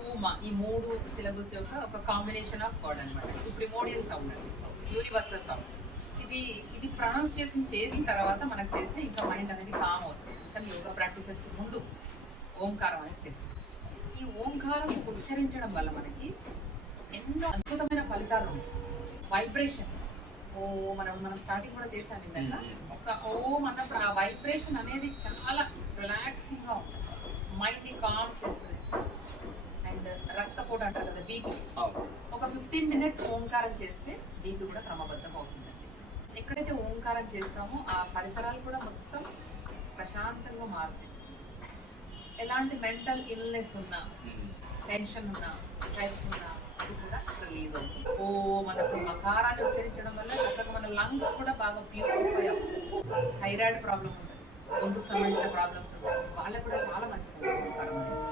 ఊ మా ఈ 3 సిలబుల్స్ యొక్క ఒక కాంబినేషన్ ఆఫ్ వర్డ్ అనమాట. ఇది ప్రిమోడియల్ సౌండ్ అండి, యూనివర్సల్ సౌండ్. ఇది ఇది ప్రొనౌన్సియేషన్ చేసిన తర్వాత మనకు చేస్తే ఇంకా మైండ్ అనేది కామ్ అవుతుంది. కానీ యోగా ప్రాక్టీసెస్కి ముందు ఓంకారం అనేది చేస్తాం. ఈ ఓంకారం ఉచ్చరించడం వల్ల మనకి ఎన్నో అద్భుతమైన ఫలితాలు ఉంటాయి. వైబ్రేషన్ ఓ మనం స్టార్టింగ్ కూడా చేసాం ఇందాక. ఒకసారి ఓం అన్నప్పుడు ఆ వైబ్రేషన్ అనేది చాలా రిలాక్సింగ్గా ఉంటుంది, మైండ్ని కామ్ చేస్తుంది. అండ్ రక్తపోటు అంటారు కదా, బీపీ, ఒక 15 minutes ఓంకారం చేస్తే బీపీ కూడా క్రమబద్ధం అవుతుందండి. ఎక్కడైతే ఓంకారం చేస్తామో ఆ పరిసరాలు కూడా మొత్తం ప్రశాంతంగా మారుతాయి. ఎలాంటి మెంటల్ ఇల్నెస్ ఉన్నా, టెన్షన్ ఉన్నా, స్ట్రెస్ ఉన్నా అది కూడా రిలీజ్ అవుతుంది. ఓ మనకు మకారాన్ని ఉచ్చరించడం వల్ల చక్కగా మన లంగ్స్ కూడా బాగా ప్యూరిఫై అవుతాయి. థైరాయిడ్ ప్రాబ్లం ఉంటుంది, గొంతుకు సంబంధించిన ప్రాబ్లమ్స్ ఉంటాయి, వాళ్ళకు కూడా చాలా మంచిది ఓంకారం అనేది.